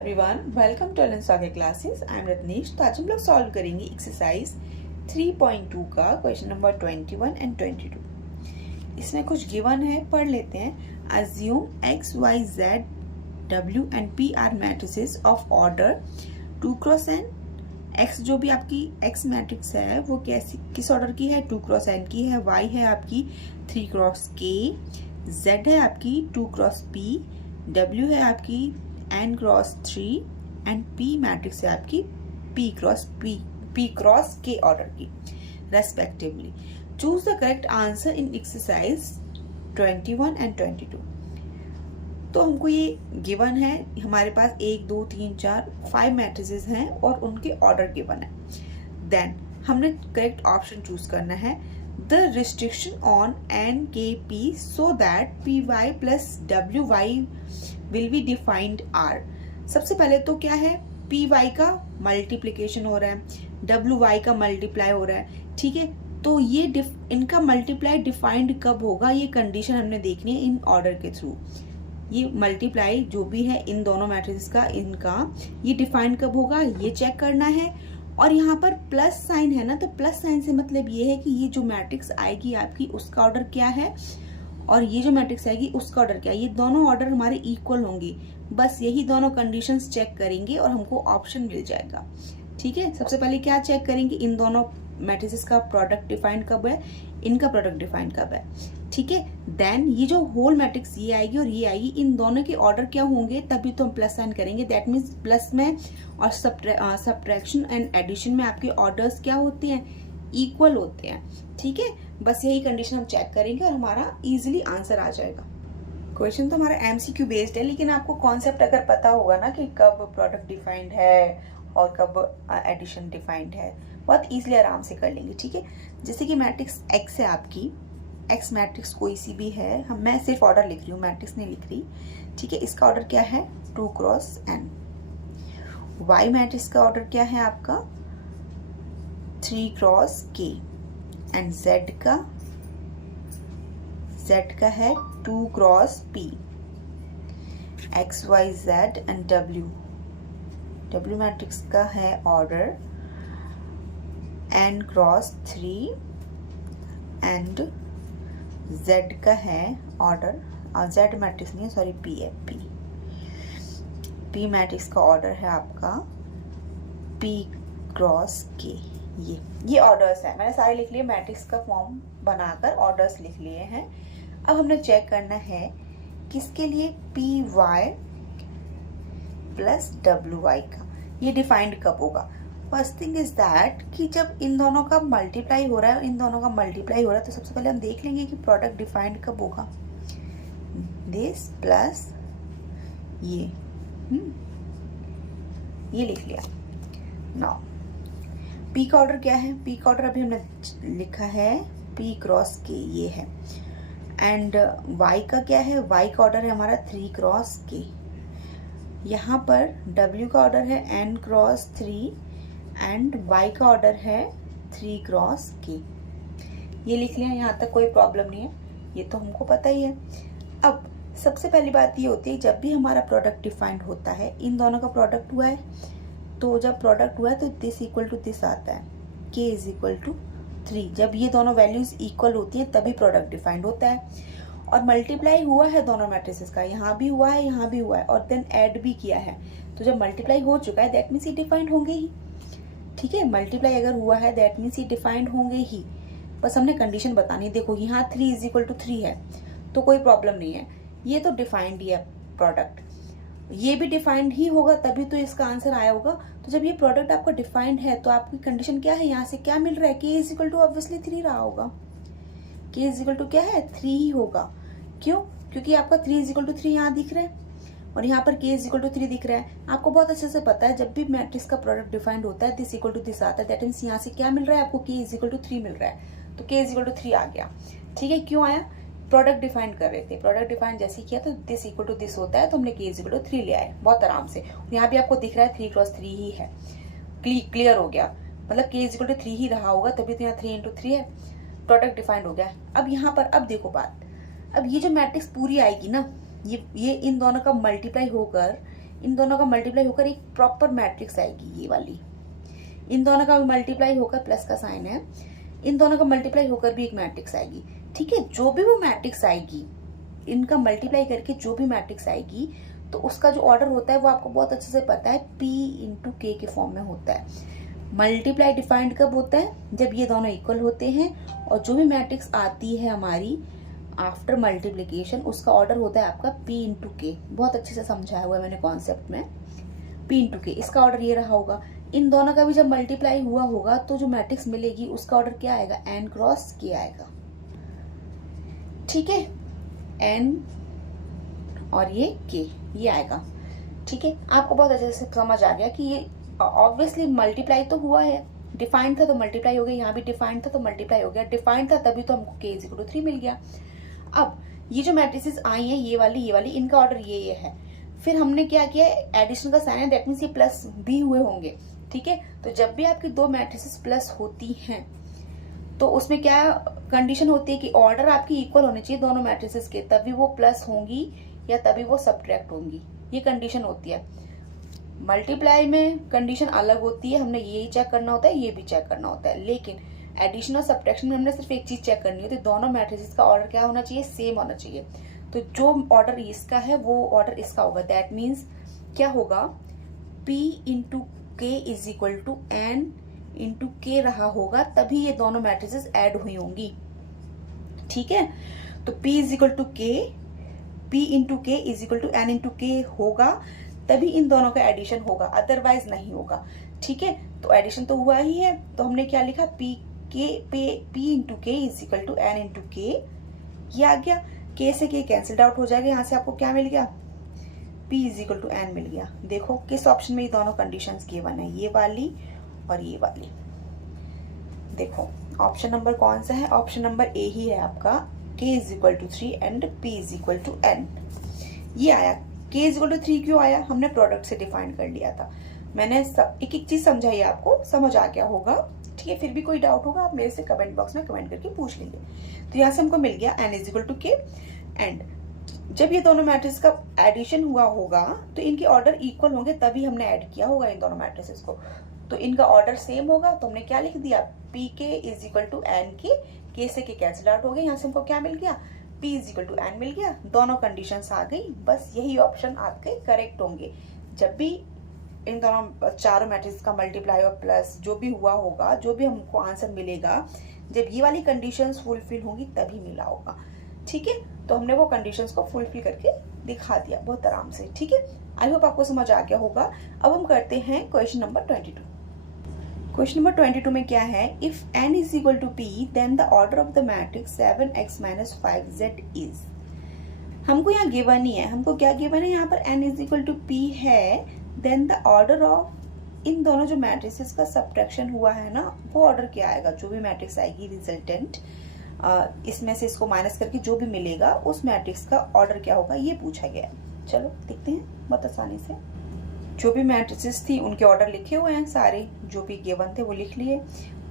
Everyone, welcome to Elon सागे classes. I am Ratnesh. तो आज हम लोग सॉल्व करेंगे एक्सरसाइज 3.2 का क्वेश्चन नंबर 21 एंड 22। इसमें कुछ गिवन है, पढ़ लेते हैं। अज्यूम एक्स वाई जेड डब्ल्यू and p are matrices of order 2 cross n. X जो भी आपकी एक्स मैट्रिक्स है वो किस ऑर्डर की है? 2 क्रॉस एन की है। वाई है आपकी 3 क्रॉस के, जेड है आपकी 2 क्रॉस पी, डब्ल्यू है आपकी n cross 3 and p matrix है आपकी p क्रॉस k ऑर्डर की respectively. Choose the correct answer in exercise 21 and 22। तो हमको ये गिवन है, हमारे पास 1 2 3 4 5 मैट्रिसेस हैं और उनके ऑर्डर गिवन है। देन हमने करेक्ट ऑप्शन चूज करना है। द रिस्ट्रिक्शन ऑन एन के p so that p y plus डब्ल्यू y will be defined are. सबसे पहले तो क्या है, पी वाई का मल्टीप्लीकेशन हो रहा है, डब्ल्यू वाई का मल्टीप्लाई हो रहा है। ठीक है, तो ये इनका मल्टीप्लाई डिफाइंड कब होगा, ये कंडीशन हमने देखनी है इन ऑर्डर के थ्रू। ये मल्टीप्लाई जो भी है इन दोनों मैट्रिक्स का, इनका ये डिफाइंड कब होगा ये चेक करना है। और यहाँ पर प्लस साइन है ना, तो प्लस साइन से मतलब ये है कि ये जो मैट्रिक्स आएगी आपकी उसका ऑर्डर क्या है और ये जो मैट्रिक्स आएगी उसका ऑर्डर क्या है। ये दोनों ऑर्डर हमारे इक्वल होंगे। बस यही दोनों कंडीशंस चेक करेंगे और हमको ऑप्शन मिल जाएगा। ठीक है, सबसे पहले क्या चेक करेंगे, इन दोनों मैट्रिसेस का प्रोडक्ट डिफाइंड कब है, इनका प्रोडक्ट डिफाइंड कब है। ठीक है, देन ये जो होल मैट्रिक्स ये आएगी और ये आएगी, इन दोनों के ऑर्डर क्या होंगे तभी तो हम प्लस साइन करेंगे। दैट मीन्स प्लस में और सब्ट्रैक्शन एंड एडिशन में आपके ऑर्डर्स क्या होते हैं, इक्वल होते हैं। ठीक है, बस यही कंडीशन हम चेक करेंगे और हमारा इजीली आंसर आ जाएगा। क्वेश्चन तो हमारा एमसीक्यू बेस्ड है, लेकिन आपको कॉन्सेप्ट अगर पता होगा ना कि कब प्रोडक्ट डिफाइंड है और कब एडिशन डिफाइंड है, बहुत इजीली आराम से कर लेंगे। ठीक है, जैसे कि मैट्रिक्स एक्स है आपकी, एक्स मैट्रिक्स कोई सी भी है, मैं सिर्फ ऑर्डर लिख रही हूँ, मैट्रिक्स नहीं लिख रही। ठीक है, इसका ऑर्डर क्या है 2 क्रॉस एन। वाई मैट्रिक्स का ऑर्डर क्या है आपका 3 क्रॉस के एंड जेड का है 2 cross p. X y z and डब्ल्यू मैट्रिक्स का है order n cross 3 and z का है ऑर्डर, z मैट्रिक्स नहीं है सॉरी, p है, p मैट्रिक्स का ऑर्डर है आपका p क्रॉस k। ये ऑर्डर्स है, मैंने सारे लिख लिए, मैट्रिक्स का फॉर्म बनाकर ऑर्डर्स लिख लिए हैं। अब हमने चेक करना है किसके लिए, पी वाई प्लस डब्ल्यू वाई का ये डिफाइंड कब होगा। फर्स्ट थिंग इज दैट कि जब इन दोनों का मल्टीप्लाई हो रहा है, इन दोनों का मल्टीप्लाई हो रहा है, तो सबसे पहले हम देख लेंगे कि प्रोडक्ट डिफाइंड कब होगा। दिस प्लस ये लिख लिया। नाउ पी का ऑर्डर क्या है, पी का ऑर्डर अभी हमने लिखा है पी क्रॉस के, ये है। एंड वाई का क्या है, वाई का ऑर्डर है हमारा 3 क्रॉस के। यहाँ पर डब्ल्यू का ऑर्डर है n क्रॉस 3 एंड y का ऑर्डर है 3 क्रॉस k। ये लिख लिया, यहाँ तक कोई प्रॉब्लम नहीं है, ये तो हमको पता ही है। अब सबसे पहली बात ये होती है, जब भी हमारा प्रोडक्ट डिफाइंड होता है, इन दोनों का प्रोडक्ट हुआ है, तो जब प्रोडक्ट हुआ है तो दिस इक्वल टू दिस आता है, k इज इक्वल टू 3। जब ये दोनों वैल्यूज इक्वल होती हैं तभी प्रोडक्ट डिफाइंड होता है। और मल्टीप्लाई हुआ है दोनों मैट्रिसेस का, यहाँ भी हुआ है यहाँ भी हुआ है, और देन ऐड भी किया है, तो जब मल्टीप्लाई हो चुका है दैट मीन्स ये डिफाइंड होंगे ही। ठीक है, मल्टीप्लाई अगर हुआ है दैट मीन्स ये डिफाइंड होंगे ही। बस हमने कंडीशन बतानी। देखो यहाँ 3 इज इक्वल टू 3 है तो कोई प्रॉब्लम नहीं है, ये तो डिफाइंड ही है प्रोडक्ट, ये भी डिफाइंड ही होगा तभी तो इसका आंसर आया होगा। तो जब ये प्रोडक्ट आपका डिफाइंड है तो आपकी कंडीशन क्या है, यहाँ से क्या मिल रहा है, k is equal to obviously 3 रहा होगा, k इज इक्वल टू क्या है 3 ही होगा। क्यों, क्योंकि आपका 3 इज इक्वल टू 3 यहाँ दिख रहा है और यहाँ पर k इज इक्वल टू 3 दिख रहा है। आपको बहुत अच्छे से पता है जब भी मैट्रिक्स का प्रोडक्ट डिफाइंड होता है दिस इक्वल टू दिस आता है, दैट मीन्स यहाँ से क्या मिल रहा है आपको, k इज इक्वल टू 3 मिल रहा है, तो k इज इक्वल टू 3 आ गया। ठीक है, क्यों आया, प्रोडक्ट डिफाइंड कर रहे थे, प्रोडक्ट डिफाइंड जैसे किया तो दिस इक्वल टू दिस होता है, तो हमने k इज इक्वल टू 3 ले आए बहुत आराम से। यहाँ भी आपको दिख रहा है 3 क्रॉस 3 ही है, क्लियर हो गया, मतलब k इज इक्वल टू 3 ही रहा होगा तभी तो यहाँ 3 इंटू 3 है, प्रोडक्ट डिफाइंड हो गया। अब यहाँ पर अब देखो बात, अब ये जो मैट्रिक्स पूरी आएगी ना, ये इन दोनों का मल्टीप्लाई होकर इन दोनों का मल्टीप्लाई होकर एक प्रॉपर मैट्रिक्स आएगी, ये वाली। इन दोनों का मल्टीप्लाई होकर, प्लस का साइन है, इन दोनों का मल्टीप्लाई होकर भी एक मैट्रिक्स आएगी। ठीक है, जो भी वो मैट्रिक्स आएगी, इनका मल्टीप्लाई करके जो भी मैट्रिक्स आएगी, तो उसका जो ऑर्डर होता है वो आपको बहुत अच्छे से पता है, P इंटू के फॉर्म में होता है। मल्टीप्लाई डिफाइंड कब होता है? जब ये दोनों इक्वल होते हैं, और जो भी मैट्रिक्स आती है हमारी आफ्टर मल्टीप्लीकेशन, उसका ऑर्डर होता है आपका P इंटू के। बहुत अच्छे से समझाया हुआ है मैंने कॉन्सेप्ट में, P इंटू के, इसका ऑर्डर ये रहा होगा। इन दोनों का भी जब मल्टीप्लाई हुआ होगा तो जो मैट्रिक्स मिलेगी उसका ऑर्डर क्या आएगा? N क्रॉस के आएगा। ठीक है, N और ये K, ये आएगा। ठीक है, आपको बहुत अच्छे से समझ आ गया कि ये ऑब्वियसली मल्टीप्लाई तो हुआ है, डिफाइंड था तो मल्टीप्लाई हो गया, यहाँ भी डिफाइंड था तो मल्टीप्लाई हो गया, डिफाइंड था तभी तो हमको k इक्वल टू 3 मिल गया। अब ये जो मैट्रिसेस आई हैं, ये वाली, इनका ऑर्डर ये है। फिर हमने क्या किया, एडिशन का साइन है, दैट मीन्स ये प्लस भी हुए होंगे। ठीक है, तो जब भी आपकी दो मैट्रिसेस प्लस होती हैं तो उसमें क्या कंडीशन होती है कि ऑर्डर आपकी इक्वल होने चाहिए दोनों मैट्रिसेस के, तभी वो प्लस होंगी या तभी वो सब्ट्रैक्ट होंगी, ये कंडीशन होती है। मल्टीप्लाई में कंडीशन अलग होती है, हमने ये चेक करना होता है, ये भी चेक करना होता है, लेकिन एडिशन और सब्ट्रैक्शन में हमने सिर्फ एक चीज चेक करनी होती है, दोनों मैट्रिसेस का ऑर्डर क्या होना चाहिए? सेम होना चाहिए। तो जो ऑर्डर इसका है वो ऑर्डर इसका होगा, दैट मीन्स क्या होगा? P into k is equal to N into k रहा होगा, तभी ये दोनों मैट्रिसेस ऐड हुई होंगी। ठीक है, तो P is equal to k, P into k is equal to N into k होगा, तभी इन दोनों का एडिशन होगा, अदरवाइज नहीं होगा। ठीक है, तो एडिशन तो हुआ ही है, तो हमने क्या लिखा? P into k is equal to N into k, ये आ गया। K से K कैंसिल्ड आउट हो जाएगा, यहाँ से आपको क्या मिल गया? P is equal to N मिल गया। देखो किस ऑप्शन में ये दोनों कंडीशंस गिवन है, ये वाली और ये वाली। देखो ऑप्शन नंबर कौन सा है? ऑप्शन नंबर ए ही है आपका, K is equal to 3 and P is equal to N। ये आया। K इज इक्वल टू 3 क्यों आया? हमने प्रोडक्ट से डिफाइन कर लिया था। मैंने एक एक चीज समझाई, आपको समझ आ गया होगा। ठीक है, फिर भी कोई डाउट होगा आप मेरे से कमेंट बॉक्स में कमेंट करके पूछ लीजिए। तो यहाँ से हमको मिल गया N is equal to K, and जब ये दोनों मैट्रिक्स का एडिशन हुआ होगा तो इनके ऑर्डर इक्वल होंगे, तभी हमने ऐड किया होगा इन दोनों मैट्रिसेस को। तो इनका ऑर्डर सेम होगा, तो हमने क्या लिख दिया? P के इज इक्वल टू N के, K से K कैंसिल आउट हो गए, यहाँ से हमको क्या मिल गया? P is equal to N मिल गया। दोनों कंडीशंस आ गई, बस यही ऑप्शन आपके करेक्ट होंगे। जब भी इन दोनों चारों मैट्रिक्स का मल्टीप्लाई और प्लस जो भी हुआ होगा, जो भी हमको आंसर मिलेगा, जब ये वाली कंडीशंस फुलफिल होंगी तभी मिला होगा। ठीक है, तो हमने वो कंडीशंस को फुलफिल करके दिखा दिया बहुत आराम से। ठीक है, आई होप आपको समझ आ गया होगा। अब हम करते हैं क्वेश्चन नंबर 22। क्वेश्चन नंबर 22 में क्या है? If n is equal to p then the order of the matrix 7x minus 5z is. हमको यहाँ गिवन ही है, हमको क्या गिवन है यहाँ पर? n is equal to p है, देन द ऑर्डर ऑफ इन दोनों जो मैट्रिक्स का सब्ट्रैक्शन हुआ है ना, वो ऑर्डर क्या आएगा? जो भी मैट्रिक्स आएगी रिजल्टेंट, इसमें से इसको माइनस करके जो भी मिलेगा उस मैट्रिक्स का ऑर्डर क्या होगा, ये पूछा गया है। चलो देखते हैं बहुत आसानी से। जो भी मैट्रिसेस थी उनके ऑर्डर लिखे हुए हैं सारे, जो भी गिवन थे वो लिख लिए।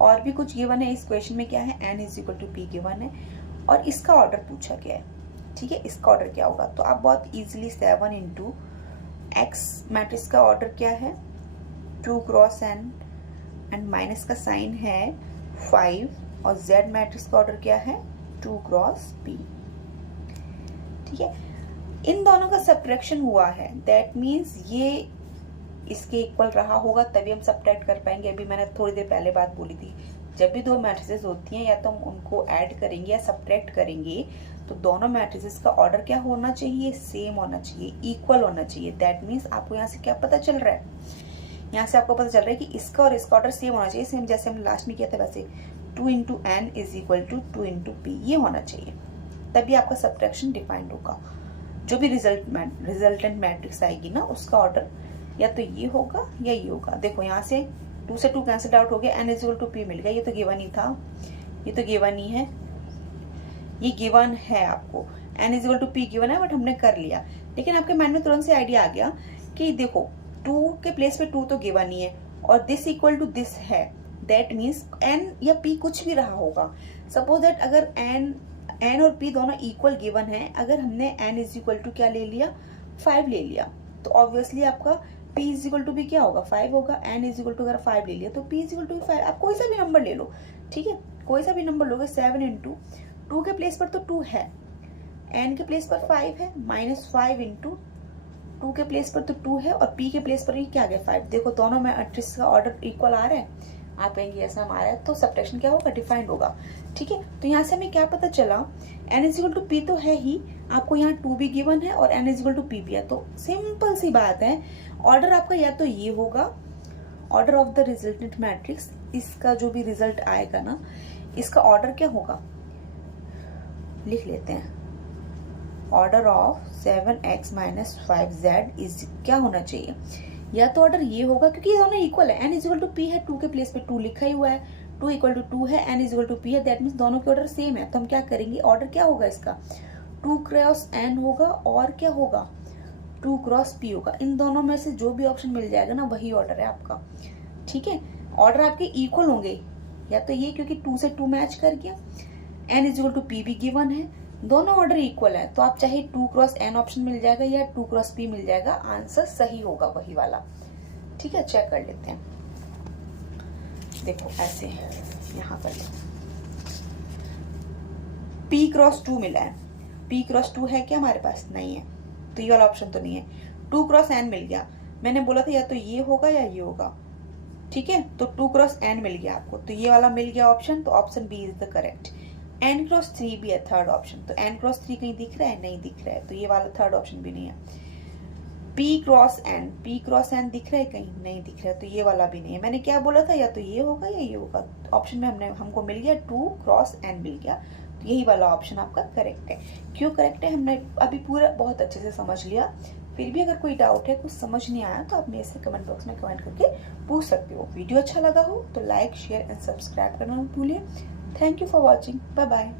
और भी कुछ गिवन है इस क्वेश्चन में, क्या है? n is equal to p given है और इसका ऑर्डर पूछा गया है। ठीक है, इसका ऑर्डर क्या होगा? तो आप बहुत इजीली 7 इंटू x मैट्रिक्स का ऑर्डर क्या है? 2 क्रॉस n एंड माइनस का साइन है 5, और z मैट्रिक्स का ऑर्डर क्या है? 2 क्रॉस p। ठीक है, इन दोनों का सब्ट्रैक्शन हुआ है, दैट मीन्स ये इसके इक्वल रहा होगा, तभी हम सब्ट्रैक्ट कर पाएंगे। अभी मैंने थोड़ी देर पहले बात बोली थी, जब भी दो मैट्रिसेस होती हैं या तो हम उनको ऐड करेंगे या सब्ट्रैक्ट करेंगे, तो दोनों मैट्रिसेस का ऑर्डर क्या होना चाहिए? सेम होना चाहिए, इक्वल होना चाहिए। दैट मीन्स आपको यहाँ से क्या पता चल रहा है? यहाँ से आपको पता चल रहा है कि इसका और इसका ऑर्डर सेम होना चाहिए, सेम जैसे हम लास्ट में किया था वैसे। 2 into n is equal to 2 into p, ये होना चाहिए, तभी आपका सब्ट्रैक्शन डिफाइंड होगा। जो भी रिजल्टेंट मैट्रिक्स आएगी ना, उसका ऑर्डर या तो ये होगा या ये होगा। देखो यहाँ से 2 से 2 कैंसिल आउट हो गया, n is equal to p मिल गया। ये तो गिवन ही था, ये तो गिवन ही है, ये गिवन है आपको। n is equal to p given है, बट हमने कर लिया। लेकिन आपके माइंड में तुरंत से आइडिया आ गया कि देखो 2 के प्लेस पे 2 तो गिवन ही है और दिस इक्वल टू दिस है, दैट मीन्स n या p कुछ भी रहा होगा। सपोज दैट अगर n और p दोनों इक्वल गिवन है, अगर हमने n इज इक्वल टू क्या ले लिया? 5 ले लिया, तो ऑब्वियसली आपका p इज इक्वल टू भी क्या होगा 5 होगा, n इज इक्वल टू अगर 5 ले लिया तो p इज इक्वल टू 5। आप कोई सा भी नंबर ले लो, ठीक है, कोई सा भी नंबर लोगे। 7 इंटू 2 के प्लेस पर तो 2 है, n के प्लेस पर 5 है, माइनस 5 इंटू 2 के प्लेस पर तो 2 है और p के प्लेस पर ये क्या आ गया 5। देखो दोनों में मैट्रिक्स का ऑर्डर इक्वल आ रहा है, आप कहेंगे ऐसा हम आ रहा है तो सब्ट्रैक्शन क्या होगा डिफाइंड होगा, ठीक है। तो यहाँ से हमें क्या पता चला, n is equal to P तो है ही, आपको यहाँ 2 भी गिवन है और n is equal to P भी है, तो सिंपल सी बात है ऑर्डर आपका या तो ये होगा, order of the resultant matrix, इसका जो भी रिजल्ट आएगा ना इसका ऑर्डर क्या होगा, लिख लेते हैं, order of 7x minus 5z is क्या होना चाहिए, या तो ऑर्डर ये होगा क्योंकि ये दोनों इक्वल है, n is equal to P है, 2 के प्लेस पे 2 लिखा ही हुआ है, 2 इक्वल टू 2 है, n is equal to P है, दैट मीन्स दोनों के ऑर्डर सेम है। तो हम क्या करेंगे, ऑर्डर क्या होगा इसका 2 क्रॉस n होगा और क्या होगा 2 क्रॉस p होगा। इन दोनों में से जो भी ऑप्शन मिल जाएगा ना वही ऑर्डर है आपका, ठीक है। ऑर्डर आपके इक्वल होंगे, या तो ये क्योंकि 2 से 2 मैच कर गया, n is equal to P भी गिवन है, दोनों ऑर्डर इक्वल है, तो आप चाहे 2 क्रॉस n ऑप्शन मिल जाएगा या 2 क्रॉस p मिल जाएगा, आंसर सही होगा वही वाला, ठीक है। चेक कर लेते हैं, देखो ऐसे यहाँ पर p क्रॉस 2 मिला है, p क्रॉस 2 है क्या हमारे पास, नहीं है, तो ये वाला ऑप्शन तो नहीं है। 2 क्रॉस n मिल गया, मैंने बोला था या तो ये होगा या ये होगा, ठीक है, तो 2 क्रॉस n मिल गया आपको, तो ये वाला मिल गया ऑप्शन, तो option B is the correct. n cross 3 भी है थर्ड ऑप्शन, तो n क्रॉस 3 कहीं दिख रहा है, नहीं दिख रहा है, तो ये वाला थर्ड ऑप्शन भी नहीं है। p क्रॉस n दिख रहा है कहीं, नहीं दिख रहा है, तो ये वाला भी नहीं है। मैंने क्या बोला था, या तो ये होगा या ये होगा, ऑप्शन में हमको मिल गया 2 क्रॉस n मिल गया, तो यही वाला ऑप्शन आपका करेक्ट है। क्यों करेक्ट है हमने अभी पूरा बहुत अच्छे से समझ लिया, फिर भी अगर कोई डाउट है, कुछ समझ नहीं आया तो आप मेरे से कमेंट बॉक्स में कमेंट करके पूछ सकते हो। वीडियो अच्छा लगा हो तो लाइक शेयर एंड सब्सक्राइब करना मत भूलिए। Thank you for watching, bye bye.